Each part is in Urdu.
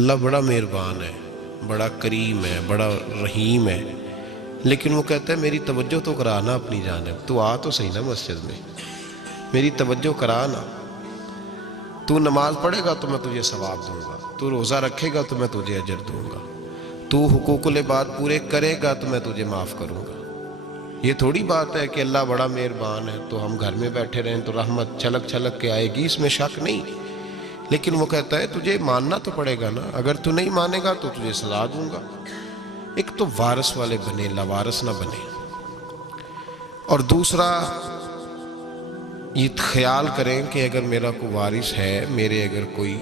اللہ بڑا مہربان ہے، بڑا کریم ہے، بڑا رحیم ہے، لیکن وہ کہتا ہے میری توجہ تو کرانا اپنی جانب، تو آ تو صحیح نا مسجد میں، میری توجہ کرانا، تو نماز پڑھے گا تو میں تجھے ثواب دوں گا، تو روزہ رکھے گا تو میں تجھے اجر دوں گا، تو حقوق العباد پورے کرے گا تو میں تجھے معاف کروں گا۔ یہ تھوڑی بات ہے کہ اللہ بڑا مہربان ہے تو ہم گھر میں بیٹھے رہیں تو رحمت چھلک چھلک کے آئے گی، اس میں شک نہیں، لیکن وہ کہتا ہے تجھے ماننا تو پڑے گا نا، اگر تو نہیں مانے گا تو تجھے سزا دوں گا۔ ایک تو وارث والے بنے، لاوارث نہ بنے، اور دوسرا یہ خیال کریں کہ اگر میرا کوئی وارث ہے، میرے اگر کوئی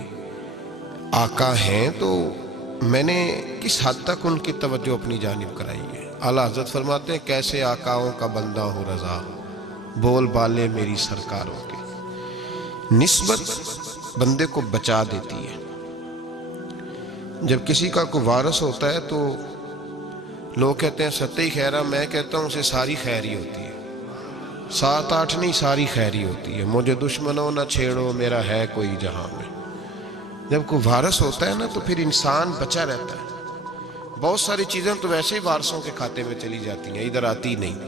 آقا ہیں، تو میں نے کس حد تک ان کی توجہ اپنی جانب کرائی ہے۔ اعلیٰ حضرت فرماتے ہیں کیسے آقاؤں کا بندہ ہوں رضا، بول بالے میری سرکاروں کے۔ نسبت بندے کو بچا دیتی ہے۔ جب کسی کا کوئی وارث ہوتا ہے تو لوگ کہتے ہیں ستّی خیرہ، میں کہتا ہوں اسے ساری خیر ہی ہوتی ہے، 7-8 نہیں، ساری خیر ہی ہوتی ہے۔ مجھے دشمنوں نہ چھیڑو، میرا ہے کوئی جہاں میں۔ جب کوئی وارث ہوتا ہے نا تو پھر انسان بچا رہتا ہے۔ بہت ساری چیزیں تو ویسے ہی وارثوں کے کھاتے میں چلی جاتی ہیں، ادھر آتی نہیں۔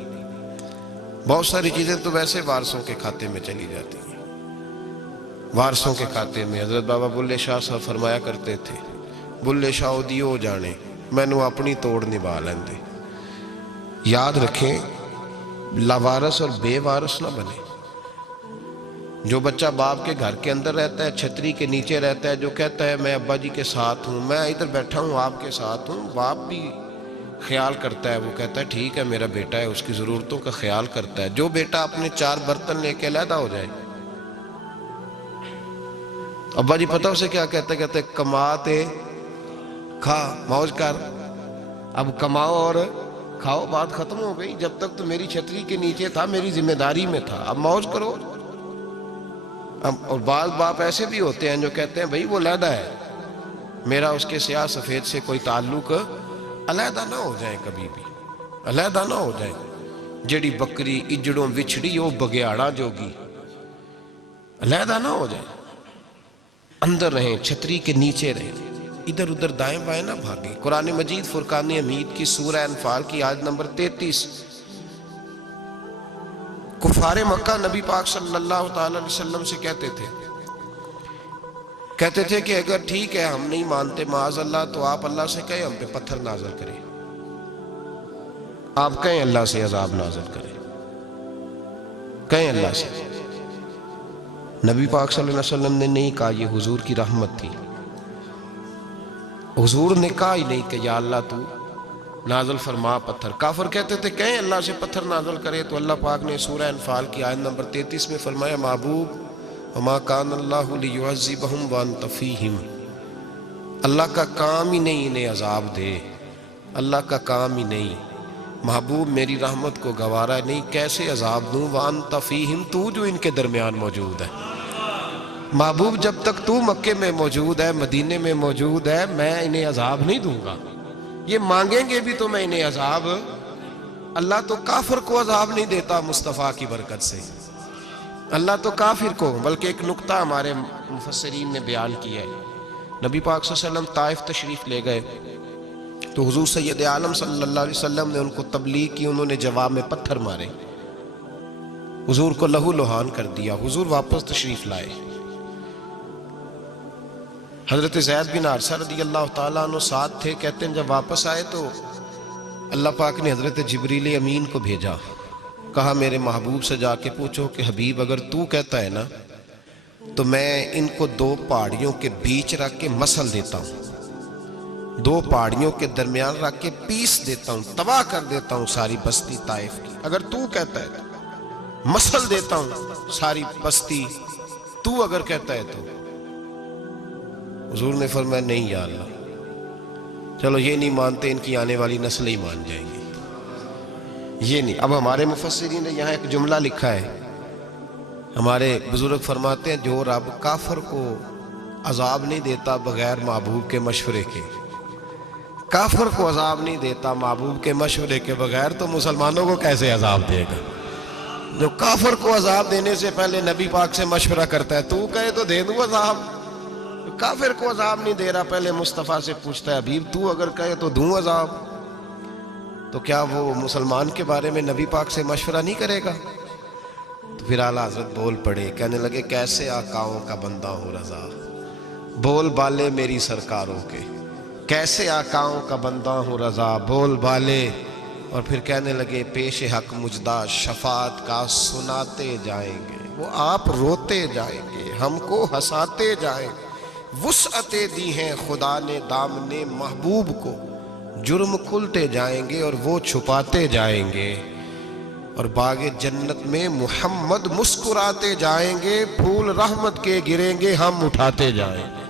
بہت ساری چیزیں تو ویسے وارثوں کے کھاتے میں چلی جاتی ہیں۔ وارثوں کے کھاتے میں حضرت بابا بلے شاہ صاحب فرمایا کرتے تھے، بلے شاہ دیو جانے مینوں اپنی توڑ نبھا لیندے۔ یاد رکھیں لاوارث اور بے وارث نہ بنے۔ جو بچہ باپ کے گھر کے اندر رہتا ہے، چھتری کے نیچے رہتا ہے، جو کہتا ہے میں ابا جی کے ساتھ ہوں، میں ادھر بیٹھا ہوں آپ کے ساتھ ہوں، باپ بھی خیال کرتا ہے، وہ کہتا ہے ٹھیک ہے میرا بیٹا ہے، اس کی ضرورتوں کا خیال کرتا ہے۔ جو بیٹا اپنے 4 برتن لے کے علیحدہ ہو جائے، ابا جی پتہ اسے کیا کہتے ہیں کماتے کھا موج کر، اب کماؤ اور کھاؤ، بات ختم ہو گئی۔ جب تک تو میری چھتری کے نیچے تھا، میری ذمہ داری میں تھا، اب موج کرو۔ اور بعض باپ ایسے بھی ہوتے ہیں جو کہتے ہیں بھئی وہ علیحدہ ہے، میرا اس کے سیاہ سفید سے کوئی تعلق، علیحدہ نہ ہو جائیں، کبھی بھی علیحدہ نہ ہو جائیں۔ جڑی بکری اجڑوں وچھڑی وہ بگیاڑا جوگی، علیحدہ نہ ہو جائیں، اندر رہیں، چھتری کے نیچے رہیں، ادھر ادھر دائیں بائیں نہ بھاگیں۔ قرآن مجید فرقان حمید کی سورہ انفال کی آیت نمبر 33، کفار مکہ نبی پاک صلی اللہ تعالی علیہ وسلم سے کہتے تھے کہ اگر ٹھیک ہے ہم نہیں مانتے معاذ اللہ، تو آپ اللہ سے کہیں ہم پہ پتھر نازل کریں، آپ کہیں اللہ سے عذاب نازل کریں، کہیں اللہ سے۔ نبی پاک صلی اللہ علیہ وسلم نے نہیں کہا، یہ حضور کی رحمت تھی، حضور نے کہا ہی نہیں کہ یا اللہ تو نازل فرما پتھر۔ کافر کہتے تھے کہیں اللہ سے پتھر نازل کرے، تو اللہ پاک نے سورہ انفال کی آیت نمبر 33 میں فرمایا محبوب وما کان اللہ لیعذبہم وانت فیہم، اللہ کا کام ہی نہیں انہیں عذاب دے، اللہ کا کام ہی نہیں، محبوب میری رحمت کو گوارا نہیں، کیسے عذاب دوں، وانت فیہم، تو جو ان کے درمیان موجود ہے۔ محبوب جب تک تو مکے میں موجود ہے، مدینے میں موجود ہے، میں انہیں عذاب نہیں دوں گا، یہ مانگیں گے بھی تو میں انہیں عذاب، اللہ تو کافر کو عذاب نہیں دیتا مصطفیٰ کی برکت سے، اللہ تو کافر کو۔ بلکہ ایک نکتہ ہمارے مفسرین نے بیان کیا ہے، نبی پاک صلی اللہ علیہ وسلم طائف تشریف لے گئے تو حضور سید عالم صلی اللہ علیہ وسلم نے ان کو تبلیغ کی، انہوں نے جواب میں پتھر مارے، حضور کو لہو لہان کر دیا، حضور واپس تشریف لائے۔ حضرت زید بن حارثہ رضی اللہ تعالیٰ عنہ ساتھ تھے، کہتے ہیں جب واپس آئے تو اللہ پاک نے حضرت جبریل امین کو بھیجا، کہا میرے محبوب سے جا کے پوچھو کہ حبیب اگر تو کہتا ہے نا تو میں ان کو 2 پہاڑیوں کے بیچ رکھ کے مسل دیتا ہوں، 2 پہاڑیوں کے درمیان رکھ کے پیس دیتا ہوں، تباہ کر دیتا ہوں ساری بستی طائف کی، اگر تو کہتا ہے مسل دیتا ہوں ساری بستی، تو اگر کہتا ہے تو۔ حضور نے فرمایا نہیں یا اللہ، چلو یہ نہیں مانتے، ان کی آنے والی نسلیں ہی مان جائیں گی، یہ نہیں۔ اب ہمارے مفسرین نے یہاں ایک جملہ لکھا ہے، ہمارے بزرگ فرماتے ہیں جو رب کافر کو عذاب نہیں دیتا بغیر محبوب کے مشورے کے، کافر کو عذاب نہیں دیتا محبوب کے مشورے کے بغیر، تو مسلمانوں کو کیسے عذاب دے گا؟ جو کافر کو عذاب دینے سے پہلے نبی پاک سے مشورہ کرتا ہے، تو کہے تو دے دوں عذاب، کافر کو عذاب نہیں دے رہا، پہلے مصطفیٰ سے پوچھتا ہے حبیب تو اگر کہے تو دوں عذاب، تو کیا وہ مسلمان کے بارے میں نبی پاک سے مشورہ نہیں کرے گا؟ تو پھر اعلیٰ حضرت بول پڑے، کہنے لگے کیسے آقاؤں کا بندہ ہوں رضا، بول بالے میری سرکاروں کے، کیسے آقاؤں کا بندہ ہوں رضا، بول بالے۔ اور پھر کہنے لگے پیش حق مجدہ شفاعت کا سناتے جائیں گے، وہ آپ روتے جائیں گے، ہم کو ہنساتے جائیں گے، وسعتیں دی ہیں خدا نے دامن محبوب کو، جرم کھلتے جائیں گے اور وہ چھپاتے جائیں گے، اور باغ جنت میں محمد مسکراتے جائیں گے، پھول رحمت کے گریں گے، ہم اٹھاتے جائیں گے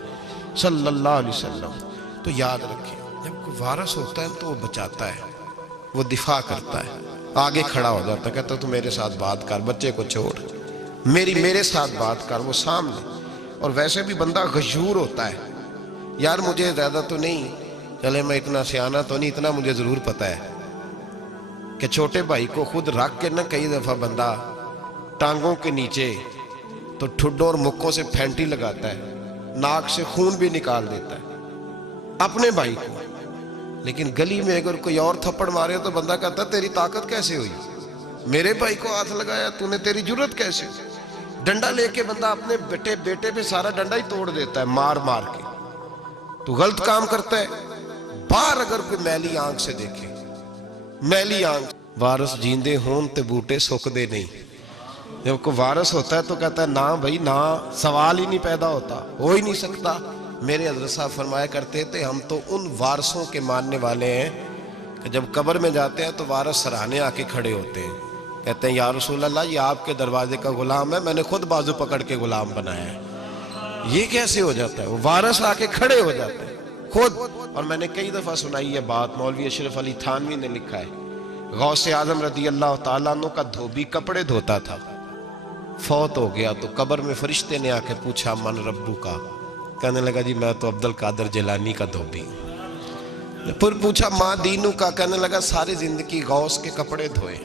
صلی اللہ علیہ وسلم۔ تو یاد رکھیں جب کوئی وارث ہوتا ہے تو وہ بچاتا ہے، وہ دفاع کرتا ہے، آگے کھڑا ہو جاتا ہے، کہتا تو میرے ساتھ بات کر، بچے کو چھوڑ، میرے ساتھ بات کر، وہ سامنے۔ اور ویسے بھی بندہ غیور ہوتا ہے، یار مجھے زیادہ تو نہیں، چلے میں اتنا سیانہ تو نہیں، اتنا مجھے ضرور پتہ ہے کہ چھوٹے بھائی کو خود رکھ کے نہ کئی دفعہ بندہ ٹانگوں کے نیچے تو ٹھڈوں اور مکوں سے پھینٹی لگاتا ہے، ناک سے خون بھی نکال دیتا ہے اپنے بھائی کو، لیکن گلی میں اگر کوئی اور تھپڑ مارے تو بندہ کہتا ہے تیری طاقت کیسے ہوئی، میرے بھائی کو ہاتھ لگایا تو نے، تیری جرت کیسے ہوئی؟ ڈنڈا لے کے بندہ اپنے بیٹے پہ سارا ڈنڈا ہی توڑ دیتا ہے مار مار کے، تو غلط کام کرتا ہے۔ باہر اگر کوئی میلی آنکھ سے دیکھے، میلی آنکھ، وارث جیندے ہون تے بوٹے سکدے نہیں، جب کوئی وارث ہوتا ہے تو کہتا ہے نا بھائی نا، سوال ہی نہیں پیدا ہوتا، ہو ہی نہیں سکتا۔ میرے حضرت صاحب فرمایا کرتے تھے ہم تو ان وارثوں کے ماننے والے ہیں کہ جب قبر میں جاتے ہیں تو وارث سراہنے آ کے کھڑے ہوتے ہیں، کہتے ہیں یا رسول اللہ یہ آپ کے دروازے کا غلام ہے، میں نے خود بازو پکڑ کے غلام بنایا ہے۔ یہ کیسے ہو جاتا ہے؟ وہ وارث آ کے کھڑے ہو جاتے ہیں خود۔ اور میں نے کئی دفعہ سنائی یہ بات، مولوی اشرف علی تھانوی نے لکھا ہے، غوث اعظم رضی اللہ تعالیٰ عنہ کا دھوبی کپڑے دھوتا تھا، فوت ہو گیا تو قبر میں فرشتے نے آ کے پوچھا من ربو کا، کہنے لگا جی میں تو عبد القادر جیلانی کا دھوبی ہوں۔ پھر پوچھا ماں دینو کا، کہنے لگا ساری زندگی غوث کے کپڑے دھوئے،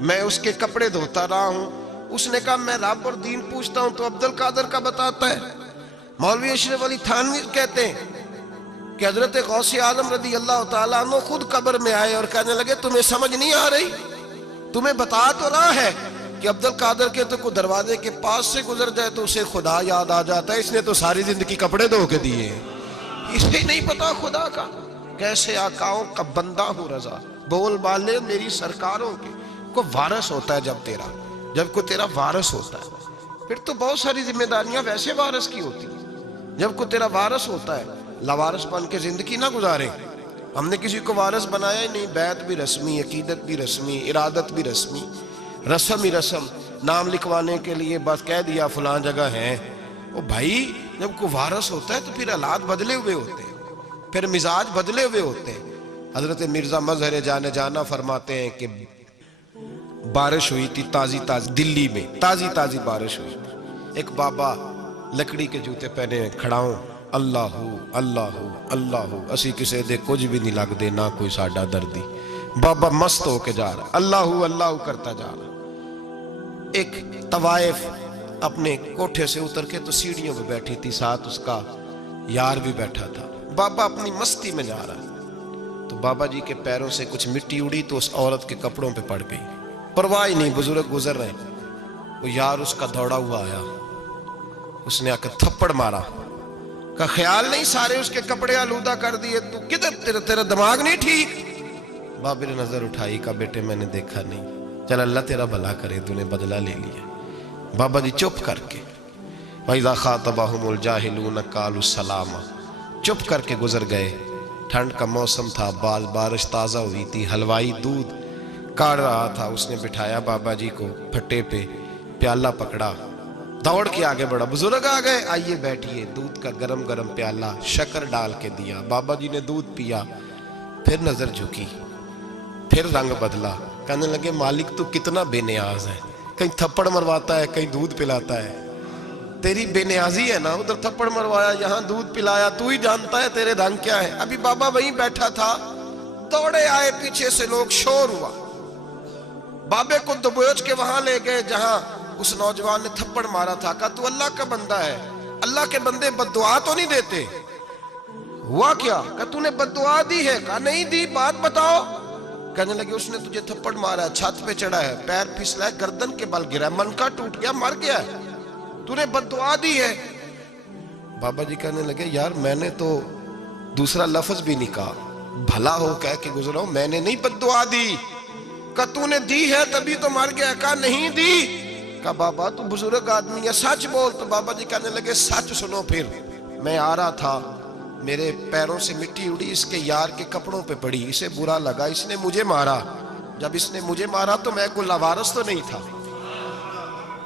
میں اس کے کپڑے دھوتا رہا ہوں۔ اس نے کہا میں رب اور دین پوچھتا ہوں تو عبد القادر کا بتاتا ہے۔ مولوی اشرف علی تھانوی کہتے ہیں کہ حضرت غوث اعظم رضی اللہ تعالیٰ عنہ خود قبر میں آئے اور کہنے لگے تمہیں سمجھ نہیں آ رہی، تمہیں بتا تو رہا ہے کہ عبد القادر کے تو کوئی دروازے کے پاس سے گزر جائے تو اسے خدا یاد آ جاتا ہے، اس نے تو ساری زندگی کپڑے دھو کے دیے ہیں، اسے نہیں پتا خدا کا۔ کیسے آقاؤں کا بندہ ہوں رضا، بول بالے میری سرکاروں کے۔ کوئی وارث ہوتا ہے جب کوئی تیرا وارث ہوتا ہے پھر تو بہت ساری ذمہ داریاں ویسے وارث کی ہوتی ہیں۔ جب کوئی تیرا وارث ہوتا ہے لاوارث بن کے زندگی نہ گزارے۔ ہم نے کسی کو وارث بنایا ہی نہیں، بیعت بھی رسمی، عقیدت بھی رسمی، ارادت بھی رسمی، رسم ہی رسم، نام لکھوانے کے لیے بس کہہ دیا فلاں جگہ ہے۔ او بھائی جب کوئی وارث ہوتا ہے تو پھر حالات بدلے ہوئے ہوتے ہیں، پھر مزاج بدلے ہوئے ہوتے ہیں۔ حضرت مرزا مظہر جانا فرماتے ہیں کہ بارش ہوئی تھی تازی دلی میں تازی بارش ہوئی تھی، ایک بابا لکڑی کے جوتے پہنے کھڑا ہوں، اللہ اللہ اللہ، اسی کسے دے کچھ بھی نہیں لگ دے نہ کوئی ساڈا دردی۔ بابا مست ہو کے جا رہا، اللہ اللہ کرتا جا رہا۔ ایک طوائف اپنے کوٹھے سے اتر کے تو سیڑھیوں پہ بیٹھی تھی، ساتھ اس کا یار بھی بیٹھا تھا، بابا اپنی مستی میں جا رہا ہے۔ تو بابا جی کے پیروں سے کچھ مٹی اڑی تو اس عورت کے کپڑوں پہ پڑ گئی، پرواہ نہیں، بزرگ گزر رہے، وہ یار اس کا دوڑا ہوا آیا، اس نے آ کے تھپڑ مارا، کا خیال نہیں سارے اس کے کپڑے آلودہ کر دیے، تو کدھر تیرا دماغ نہیں ٹھیک؟ بابا نے نظر اٹھائی، کہا بیٹے میں نے دیکھا نہیں، چل اللہ تیرا بھلا کرے، تو نے بدلہ لے لیا۔ بابا جی چپ کر کے وَإِذَا خَاطَبَهُمُ الْجَاهِلُونَ قَالُوا سَلَامًا، چپ کر کے گزر گئے۔ ٹھنڈ کا موسم تھا، بارش تازہ ہوئی تھی، حلوائی دودھ کاڑ رہا تھا، اس نے بٹھایا بابا جی کو پھٹے پہ، پیالہ پکڑا، دوڑ کے آگے بڑھا، بزرگ آ گئے، آئیے بیٹھیے، دودھ کا گرم پیالہ شکر ڈال کے دیا، بابا جی نے دودھ پیا، پھر نظر جھکی، پھر رنگ بدلا، کہنے لگے مالک تو کتنا بے نیاز ہے، کہیں تھپڑ مرواتا ہے کہیں دودھ پلاتا ہے، تیری بے نیازی ہے نا، ادھر تھپڑ مروایا یہاں دودھ پلایا، تو ہی جانتا ہے تیرے رنگ کیا ہے۔ ابھی بابا وہیں بیٹھا تھا، دوڑے آئے پیچھے سے لوگ، شور ہوا، بابے کو دبوچ کے وہاں لے گئے جہاں اس نوجوان نے تھپڑ مارا تھا، کہا تو اللہ کا بندہ ہے، اللہ کے بندے بد دعا تو نہیں دیتے. ہوا کیا؟ کہ تو نے بد دعا دی ہے؟ کہا نہیں دی، بات بتاؤ. کہنے لگے اس نے تجھے تھپڑ مارا ہے، چھت پہ چڑھا ہے، پیر پھسلا ہے، گردن کے بل گرا ہے، منکا ٹوٹ گیا، مر گیا ہے، تو نے بد دعا دی ہے. بابا جی کہنے لگے یار میں نے تو دوسرا لفظ بھی نہیں کہا، بھلا ہو کہہ کے گزرا ہوں، میں نے نہیں بد دعا دی. کہ تو نے دی ہے تبھی تو مر گیا. کہا نہیں دی. کہا بابا تو بزرگ آدمی ہے، سچ بول. تو بابا جی کہنے لگے سچ سنو. پھر میں آ رہا تھا، میرے پیروں سے مٹی اڑی، اس کے یار کے کپڑوں پہ پڑی، اسے برا لگا، اس نے مجھے مارا. جب اس نے مجھے مارا تو میں کوئی لاوارث تو نہیں تھا.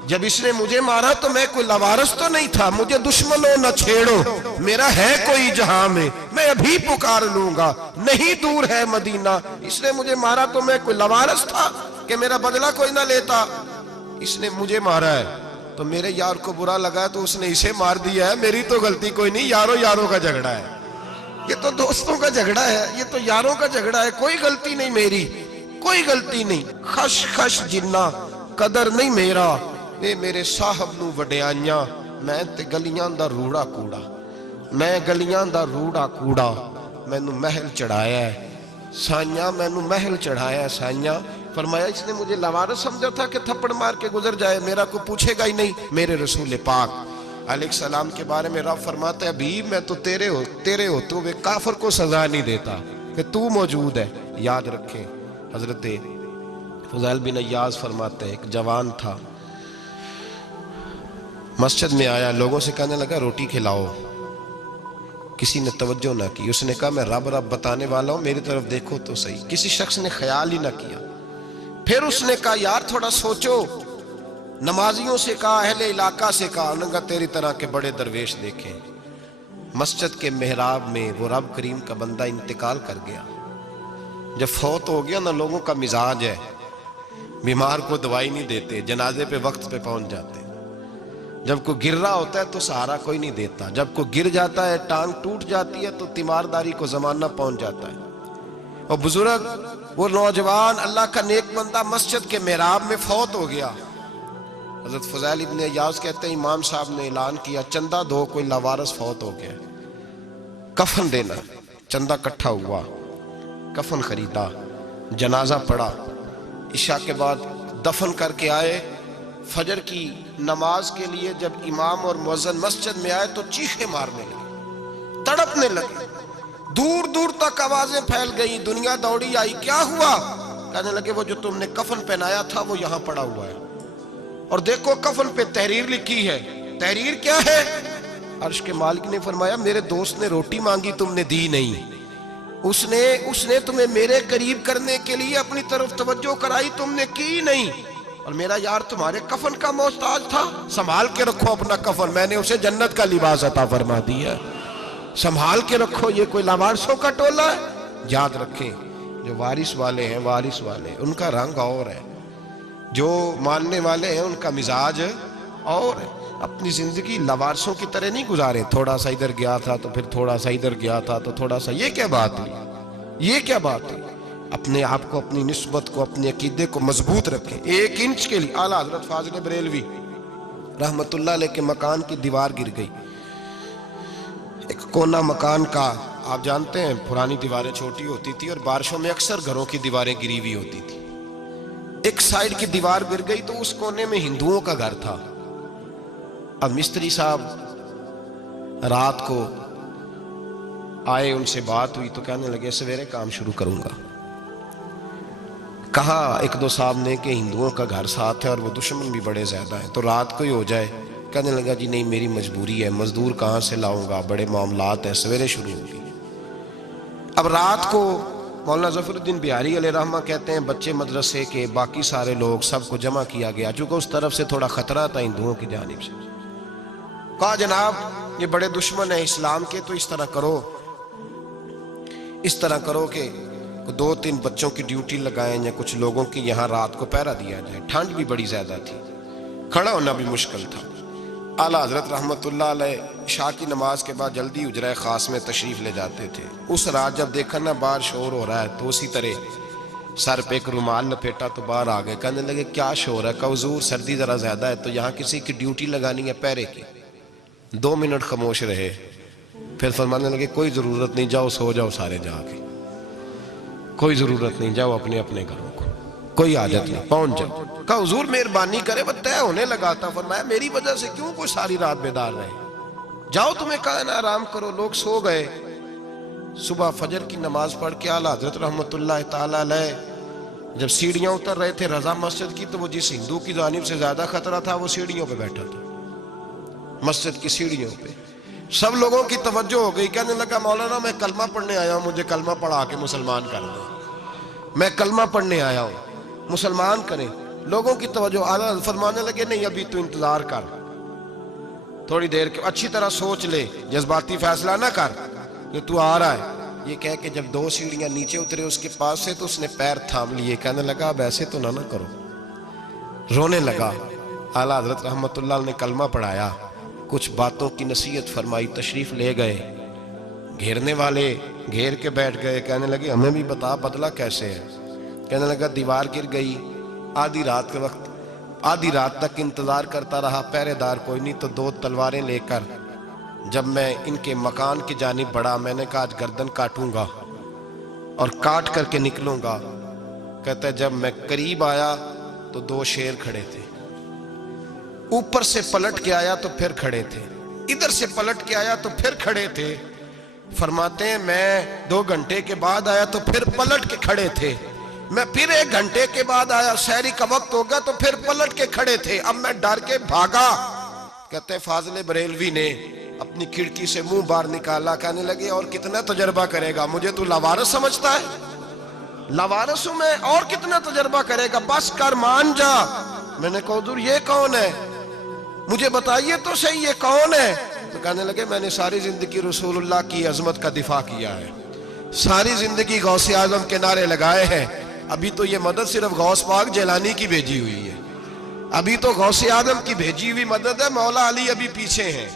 جب اس نے مجھے مارا تو میں کوئی لاوارث تو نہیں تھا. مجھے دشمنوں نہ چھیڑو، میرا ہے کوئی جہاں میں ابھی پکار لوں گا، نہیں دور ہے مدینہ. اس نے مجھے مارا تو میں کوئی لاوارث تھا کہ میرا بدلہ کوئی نہ لیتا. اس نے مجھے مارا ہے تو میرے یار کو برا لگا ہے تو اس نے اسے مار دیا ہے، میری تو غلطی کوئی نہیں. یاروں کا جھگڑا ہے، یہ تو دوستوں کا جھگڑا ہے، یہ تو یاروں کا جھگڑا ہے، کوئی غلطی نہیں میری، کوئی غلطی نہیں. خش خش جنہ قدر نہیں میرا، اے میرے صاحب نو وڈیائیاں، میں تے گلیاں دا روڑا کوڑا، میں گلیاں دا روڑا کوڑا. میں نو محل چڑھایا ہے سائیاں، میں نو محل چڑھایا ہے سائیاں. فرمایا اس نے مجھے لاوارث سمجھا تھا کہ تھپڑ مار کے گزر جائے، میرا کو پوچھے گا ہی نہیں. میرے رسول پاک علیہ السلام کے بارے میں رب فرماتا ہے ابھی میں تو تیرے ہوتے ہوئے کافر کو سزا نہیں دیتا کہ تو موجود ہے. یاد رکھیں حضرت فضیل بن عیاض فرماتے ہیں ایک جوان تھا، مسجد میں آیا، لوگوں سے کہنے لگا روٹی کھلاؤ. کسی نے توجہ نہ کی. اس نے کہا میں رب بتانے والا ہوں، میری طرف دیکھو تو صحیح. کسی شخص نے خیال ہی نہ کیا. پھر اس نے کہا یار تھوڑا سوچو. نمازیوں سے کہا، اہل علاقہ سے کہا، انہوں نے کہا تیری طرح کے بڑے درویش دیکھیں. مسجد کے محراب میں وہ رب کریم کا بندہ انتقال کر گیا. جب فوت ہو گیا نا، لوگوں کا مزاج ہے بیمار کو دوائی نہیں دیتے، جنازے پہ وقت پہ پہنچ جاتے. جب کوئی گر رہا ہوتا ہے تو سہارا کوئی نہیں دیتا، جب کوئی گر جاتا ہے ٹانگ ٹوٹ جاتی ہے تو تیمارداری کو زمانہ پہنچ جاتا ہے. اور بزرگ وہ نوجوان اللہ کا نیک بندہ مسجد کے محراب میں فوت ہو گیا. حضرت فضیل ابن عیاض کہتے ہیں امام صاحب نے اعلان کیا چندہ دو، کوئی لاوارث فوت ہو گیا، کفن دینا. چندہ کٹھا ہوا، کفن خریدا، جنازہ پڑھا، عشاء کے بعد دفن کر کے آئے. فجر کی نماز کے لیے جب امام اور مؤذن مسجد میں آئے تو چیخیں مارنے لگے، تڑپنے لگے، دور دور تک آوازیں پھیل گئی. دنیا دوڑی آئی، کیا ہوا؟ کہنے لگے وہ جو تم نے کفن پہنایا تھا وہ یہاں پڑا ہوا ہے، اور دیکھو کفن پہ تحریر لکھی ہے. تحریر کیا ہے؟ عرش کے مالک نے فرمایا میرے دوست نے روٹی مانگی تم نے دی نہیں، اس نے تمہیں میرے قریب کرنے کے لیے اپنی طرف توجہ کرائی، تم نے کی نہیں. اور میرا یار تمہارے کفن کا محتاج تھا، سنبھال کے رکھو اپنا کفن، میں نے اسے جنت کا لباس عطا فرما دیا، سنبھال کے رکھو. یہ کوئی لاوارثوں کا ٹولہ ہے؟ یاد رکھیں جو وارث والے ہیں، وارث والے ان کا رنگ اور ہے، جو ماننے والے ہیں ان کا مزاج اور ہے. اپنی زندگی لاوارثوں کی طرح نہیں گزارے، تھوڑا سا ادھر گیا تھا تو پھر تھوڑا سا ادھر گیا تھا تو تھوڑا سا. یہ کیا بات ہے؟ یہ کیا بات ہے؟ اپنے آپ کو، اپنی نسبت کو، اپنے عقیدے کو مضبوط رکھیں. 1 انچ کے لیے اعلیٰ حضرت فاضل بریلوی رحمت اللہ علیہ کے مکان کی دیوار گر گئی. ایک کونا مکان کا، آپ جانتے ہیں پرانی دیواریں چھوٹی ہوتی تھی اور بارشوں میں اکثر گھروں کی دیواریں گری ہوئی ہوتی تھی. ایک سائیڈ کی دیوار گر گئی تو اس کونے میں ہندوؤں کا گھر تھا. اب مستری صاحب رات کو آئے، ان سے بات ہوئی تو کہنے لگے سویرے کام شروع کروں گا. کہا 1-2 صاحب نے کہ ہندوؤں کا گھر ساتھ ہے اور وہ دشمن بھی بڑے زیادہ ہیں تو رات کو ہی ہو جائے. کہنے لگا جی نہیں میری مجبوری ہے، مزدور کہاں سے لاؤں گا، بڑے معاملات ہیں، سویرے شروع ہوگی. اب رات کو مولانا ظفر الدین بہاری علیہ رحمہ کہتے ہیں بچے مدرسے کے، باقی سارے لوگ، سب کو جمع کیا گیا، چونکہ اس طرف سے تھوڑا خطرہ تھا ہندوؤں کی جانب سے. کہا جناب یہ بڑے دشمن ہیں اسلام کے، تو اس طرح کرو کہ 2-3 بچوں کی ڈیوٹی لگائیں یا کچھ لوگوں کی یہاں رات کو پہرا دیا جائے. ٹھنڈ بھی بڑی زیادہ تھی، کھڑا ہونا بھی مشکل تھا. اعلیٰ حضرت رحمت اللہ علیہ عشاء کی نماز کے بعد جلدی حجرہ خاص میں تشریف لے جاتے تھے. اس رات جب دیکھا نا باہر شور ہو رہا ہے تو اسی طرح سر پہ ایک رومال لپیٹا تو باہر آ گئے. کہنے لگے کیا شور ہے؟ کہ حضور سردی ذرا زیادہ ہے تو یہاں کسی کی ڈیوٹی لگانی ہے پہرے کی. 2 منٹ خاموش رہے، پھر فرمانے لگے کوئی ضرورت نہیں، جاؤ سو جاؤ سارے جا کے، کوئی ضرورت نہیں، جاؤ اپنے اپنے گھروں کو، کوئی حاجت نہیں، پہنچ جاؤ۔ کہا حضور مہربانی کرے، وہ طے ہونے لگا تھا۔ فرمایا میری وجہ سے کیوں کوئی ساری رات بیدار رہے، جاؤ تمہیں کہا نا آرام کرو۔ لوگ سو گئے۔ صبح فجر کی نماز پڑھ کے اعلیٰ حضرت رحمت اللہ تعالیٰ علیہ جب سیڑھیاں اتر رہے تھے رضا مسجد کی، تو وہ جس ہندو کی جانب سے زیادہ خطرہ تھا وہ سیڑھیوں پہ بیٹھا تھا، مسجد کی سیڑھیوں پہ۔ سب لوگوں کی توجہ ہو گئی، کہنے لگا مولانا میں کلمہ پڑھنے آیا ہوں، مجھے کلمہ پڑھا کے مسلمان کر دیں، میں کلمہ پڑھنے آیا ہوں، مسلمان کریں۔ لوگوں کی توجہ، اعلیٰ فرمانے لگے نہیں ابھی تو انتظار کر، تھوڑی دیر کے اچھی طرح سوچ لے، جذباتی فیصلہ نہ کر کہ تو آ رہا ہے۔ یہ کہہ کے جب 2 سیڑھیاں نیچے اترے اس کے پاس سے، تو اس نے پیر تھام لیے، کہنے لگا اب ایسے تو نہ کرو، رونے لگا۔ اعلیٰ حضرت رحمت اللہ نے کلمہ پڑھایا، کچھ باتوں کی نصیحت فرمائی، تشریف لے گئے۔ گھیرنے والے گھیر کے بیٹھ گئے، کہنے لگے ہمیں بھی بتا بدلہ کیسے ہے۔ کہنے لگا دیوار گر گئی، آدھی رات کے وقت، آدھی رات تک انتظار کرتا رہا، پہرے دار کوئی نہیں، تو 2 تلواریں لے کر جب میں ان کے مکان کی جانب بڑھا، میں نے کہا آج گردن کاٹوں گا اور کاٹ کر کے نکلوں گا۔ کہتا ہے جب میں قریب آیا تو 2 شیر کھڑے تھے، اوپر سے پلٹ کے آیا تو پھر کھڑے تھے، ادھر سے پلٹ کے آیا تو پھر کھڑے تھے۔ فرماتے ہیں میں 2 گھنٹے کے بعد آیا تو پھر پلٹ کے کھڑے تھے، میں پھر 1 گھنٹے کے بعد آیا، سحری کا وقت ہو گیا تو پھر پلٹ کے کھڑے تھے، اب میں ڈر کے بھاگا۔ کہتے ہیں فاضل بریلوی نے اپنی کھڑکی سے منہ باہر نکالا، کہنے لگے اور کتنا تجربہ کرے گا، مجھے تو لاوارث سمجھتا ہے، لاوارث ہوں میں، اور کتنا تجربہ کرے گا، بس کر مان جا۔ میں نے کہا حضور یہ کون ہے، مجھے بتائیے تو صحیح یہ کون ہے۔ تو کہنے لگے میں نے ساری زندگی رسول اللہ کی عظمت کا دفاع کیا ہے، ساری زندگی غوث اعظم کے نعرے لگائے ہیں، ابھی تو یہ مدد صرف غوث پاک جیلانی کی بھیجی ہوئی ہے، ابھی تو غوث اعظم کی بھیجی ہوئی مدد ہے، مولا علی ابھی پیچھے ہیں،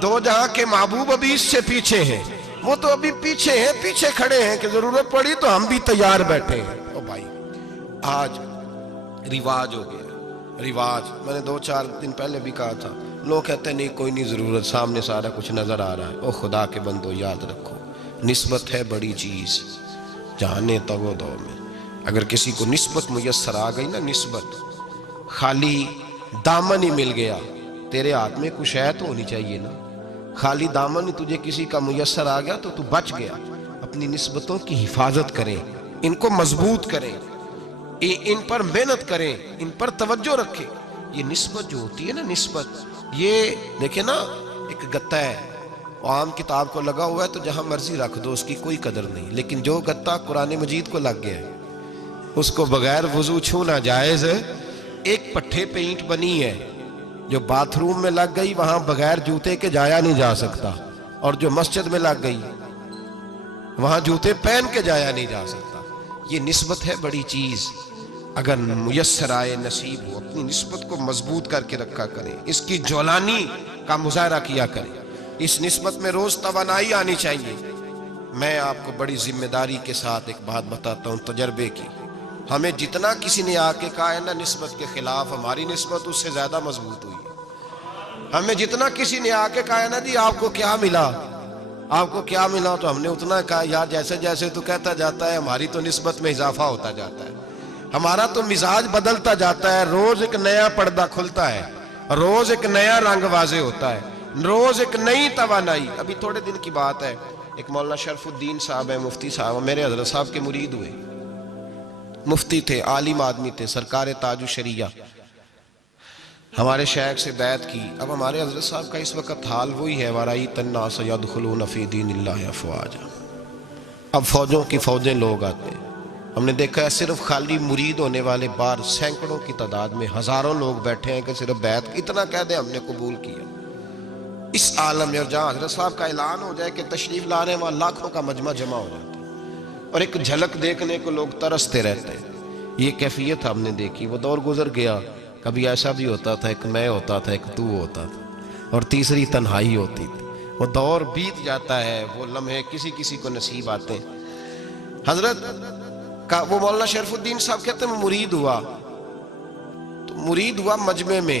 2 جہاں کے محبوب ابھی اس سے پیچھے ہیں، وہ تو ابھی پیچھے ہیں، پیچھے کھڑے ہیں کہ ضرورت پڑی تو ہم بھی تیار بیٹھے ہیں۔ او بھائی آج رواج ہو گیا، رواج، میں نے 2-4 دن پہلے بھی کہا تھا، لوگ کہتے ہیں نہیں کوئی نہیں ضرورت، سامنے سارا کچھ نظر آ رہا ہے۔ او خدا کے بندو یاد رکھو، نسبت ہے بڑی چیز، جانے تو دو میں، اگر کسی کو نسبت میسر آ گئی نا، نسبت، خالی دامن ہی مل گیا، تیرے ہاتھ میں کچھ ہے تو ہونی چاہیے نا، خالی دامن ہی تجھے کسی کا میسر آ گیا تو بچ گیا۔ اپنی نسبتوں کی حفاظت کریں، ان کو مضبوط کریں، ان پر محنت کریں، ان پر توجہ رکھیں۔ یہ نسبت جو ہوتی ہے نا، نسبت، یہ دیکھیں نا، ایک گتا ہے عام کتاب کو لگا ہوا ہے تو جہاں مرضی رکھ دو، اس کی کوئی قدر نہیں، لیکن جو گتا قرآن مجید کو لگ گیا ہے اس کو بغیر وضو چھونا جائز ہے۔ ایک پٹھے پہ اینٹ بنی ہے، جو باتھ روم میں لگ گئی وہاں بغیر جوتے کے جایا نہیں جا سکتا، اور جو مسجد میں لگ گئی وہاں جوتے پہن کے جایا نہیں جا سکتا۔ یہ نسبت ہے بڑی چیز، اگر میسر آئے نصیب ہو، اپنی نسبت کو مضبوط کر کے رکھا کریں، اس کی جولانی کا مظاہرہ کیا کریں، اس نسبت میں روز توانائی آنی چاہیے۔ میں آپ کو بڑی ذمہ داری کے ساتھ ایک بات بتاتا ہوں تجربے کی، ہمیں جتنا کسی نے آ کے کہا ہے نا نسبت کے خلاف، ہماری نسبت اس سے زیادہ مضبوط ہوئی ہے۔ ہمیں جتنا کسی نے آ کے کہا ہے نا جی آپ کو کیا ملا، آپ کو کیا ملا، تو ہم نے اتنا کہا یار جیسے جیسے تو کہتا جاتا ہے ہماری تو نسبت میں اضافہ ہوتا جاتا ہے، ہمارا تو مزاج بدلتا جاتا ہے، روز ایک نیا پردہ کھلتا ہے، روز ایک نیا رنگ واضح ہوتا ہے، روز ایک نئی توانائی۔ ابھی تھوڑے دن کی بات ہے، ایک مولانا شرف الدین صاحب ہیں، مفتی صاحب، میرے حضرت صاحب کے مرید ہوئے، مفتی تھے، عالم آدمی تھے، سرکار تاج الشریعہ، ہمارے شیخ سے بیعت کی۔ اب ہمارے حضرت صاحب کا اس وقت حال وہی ہے، وَرَأَيْتَ النَّاسَ يَدْخُلُونَ فِي دِينِ اللَّهِ أَفْوَاجًا، اب فوجوں کی فوجیں لوگ آتے ہیں۔ ہم نے دیکھا ہے صرف خالی مرید ہونے والے بار سینکڑوں کی تعداد میں ہزاروں لوگ بیٹھے ہیں کہ صرف بیعت اتنا کہہ دیں ہم نے قبول کیا۔ اس عالم میں، اور جہاں حضرت صاحب کا اعلان ہو جائے کہ تشریف لا رہے ہیں، وہاں لاکھوں کا مجمع جمع ہو جاتا ہے، اور ایک جھلک دیکھنے کو لوگ ترستے رہتے ہیں۔ یہ کیفیت ہم نے دیکھی، وہ دور گزر گیا، کبھی ایسا بھی ہوتا تھا ایک میں ہوتا تھا، ایک تو ہوتا تھا، اور تیسری تنہائی ہوتی تھی۔ وہ دور بیت جاتا ہے، وہ لمحے کسی کسی کو نصیب آتے ہیں۔ حضرت کا وہ مولانا شرف الدین صاحب کہتے ہیں میں مرید ہوا، تو مرید ہوا مجمع میں،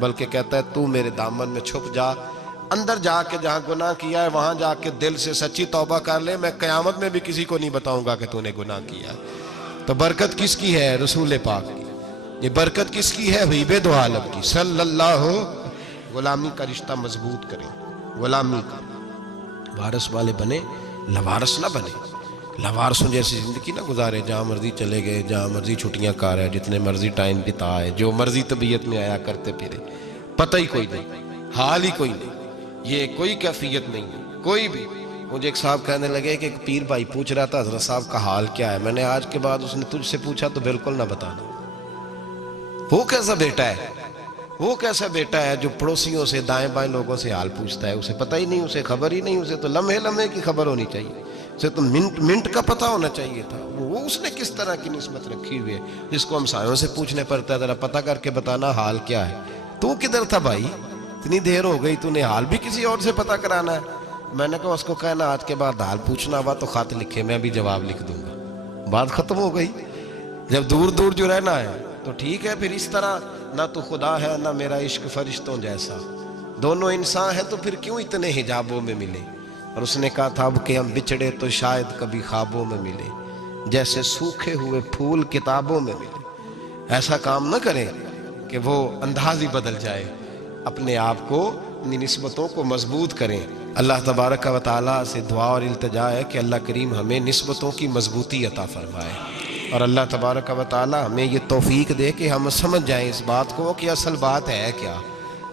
بلکہ کہتا ہے تو میرے دامن میں چھپ جا، اندر جا کے جہاں گناہ کیا ہے وہاں جا کے دل سے سچی توبہ کر لے، میں قیامت میں بھی کسی کو نہیں بتاؤں گا کہ تو نے گناہ کیا ہے۔ تو برکت کس کی ہے؟ رسول پاک کی۔ یہ برکت کس کی ہے؟ حبیب دو عالم کی صلی اللہ۔ غلامی کا رشتہ مضبوط کریں، غلامی کا وارث والے بنے، لوارث نہ بنے۔ لوارثوں جیسی زندگی نہ گزارے، جہاں مرضی چلے گئے، جہاں مرضی چھٹیاں کار ہے، جتنے مرضی ٹائم بتائے، جو مرضی طبیعت میں آیا کرتے پھرے، پتہ ہی کوئی نہیں، حال ہی کوئی نہیں، یہ کوئی کیفیت نہیں ہے کوئی بھی۔ مجھے ایک صاحب کہنے لگے کہ ایک پیر بھائی پوچھ رہا تھا حضرت صاحب کا حال کیا ہے، میں نے آج کے بعد اس نے تجھ سے پوچھا تو بالکل نہ بتانا۔ وہ کیسا بیٹا ہے، وہ کیسا بیٹا ہے جو پڑوسیوں سے دائیں بائیں لوگوں سے حال پوچھتا ہے، اسے پتہ ہی نہیں، اسے خبر ہی نہیں، اسے تو لمحے لمحے کی خبر ہونی چاہیے، اسے تو منٹ منٹ کا پتہ ہونا چاہیے تھا۔ وہ اس نے کس طرح کی نسبت رکھی ہوئی ہے جس کو ہم سایوں سے پوچھنے پڑتا ہے ذرا پتہ کر کے بتانا حال کیا ہے۔ تو کدھر تھا بھائی، اتنی دیر ہو گئی، تو نے حال بھی کسی اور سے پتہ کرانا ہے؟ میں نے کہا اس کو کہنا آج کے بعد حال پوچھنا ہوا تو خط لکھے، میں بھی جواب لکھ دوں گا، بات ختم ہو گئی۔ جب دور دور جو رہنا ہے تو ٹھیک ہے، پھر اس طرح نہ تو خدا ہے نہ میرا عشق فرشتوں جیسا، دونوں انسان ہیں تو پھر کیوں اتنے حجابوں میں ملے؟ اور اس نے کہا تھا اب کہ ہم بچھڑے تو شاید کبھی خوابوں میں ملے، جیسے سوکھے ہوئے پھول کتابوں میں ملے۔ ایسا کام نہ کریں کہ وہ انداز ہی بدل جائے، اپنے آپ کو، اپنی نسبتوں کو مضبوط کریں۔ اللہ تبارک و تعالیٰ سے دعا اور التجا ہے کہ اللہ کریم ہمیں نسبتوں کی مضبوطی عطا فرمائے، اور اللہ تبارک و تعالیٰ ہمیں یہ توفیق دے کہ ہم سمجھ جائیں اس بات کو کہ اصل بات ہے کیا،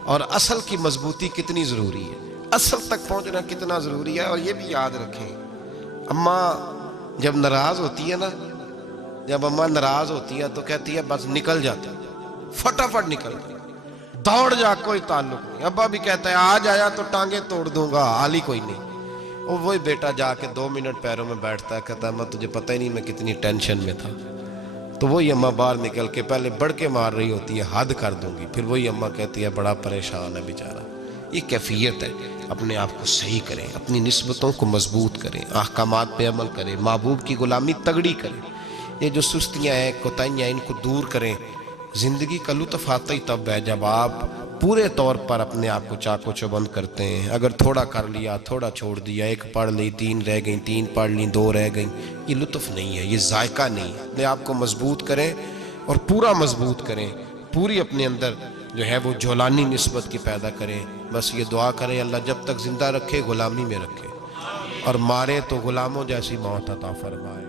اور اصل کی مضبوطی کتنی ضروری ہے، اصل تک پہنچنا کتنا ضروری ہے۔ اور یہ بھی یاد رکھیں، اماں جب ناراض ہوتی ہے نا، جب اماں ناراض ہوتی ہے تو کہتی ہے بس نکل جاتا، فٹافٹ نکل جاتا، دوڑ جا، کوئی تعلق نہیں۔ ابا بھی کہتا ہے آج آیا تو ٹانگیں توڑ دوں گا، حال ہی کوئی نہیں۔ اور وہی بیٹا جا کے 2 منٹ پیروں میں بیٹھتا ہے، کہتا ہے اماں تجھے پتہ ہی نہیں میں کتنی ٹینشن میں تھا۔ تو وہی اماں باہر نکل کے پہلے بڑھ کے مار رہی ہوتی ہے حد کر دوں گی، پھر وہی اماں کہتی ہے بڑا پریشان ہے بیچارہ۔ یہ کیفیت ہے، اپنے آپ کو صحیح کریں، اپنی نسبتوں کو مضبوط کریں، احکامات پہ عمل کریں، محبوب کی غلامی تگڑی کریں۔ یہ جو سستیاں ہیں، کوتاہیاں، ان کو دور کریں۔ زندگی کا لطف آتا ہی تب ہے جب آپ پورے طور پر اپنے آپ کو چاق و چوبند کرتے ہیں۔ اگر تھوڑا کر لیا، تھوڑا چھوڑ دیا، 1 پڑھ لی، 3 رہ گئیں، 3 پڑھ لیں، 2 رہ گئیں، یہ لطف نہیں ہے، یہ ذائقہ نہیں ہے۔ اپنے آپ کو مضبوط کریں اور پورا مضبوط کریں، پوری اپنے اندر جو ہے وہ جولانی نسبت کی پیدا کریں۔ بس یہ دعا کریں اللہ جب تک زندہ رکھے غلامی میں رکھے، اور مارے تو غلاموں جیسی موت عطا فرمائے۔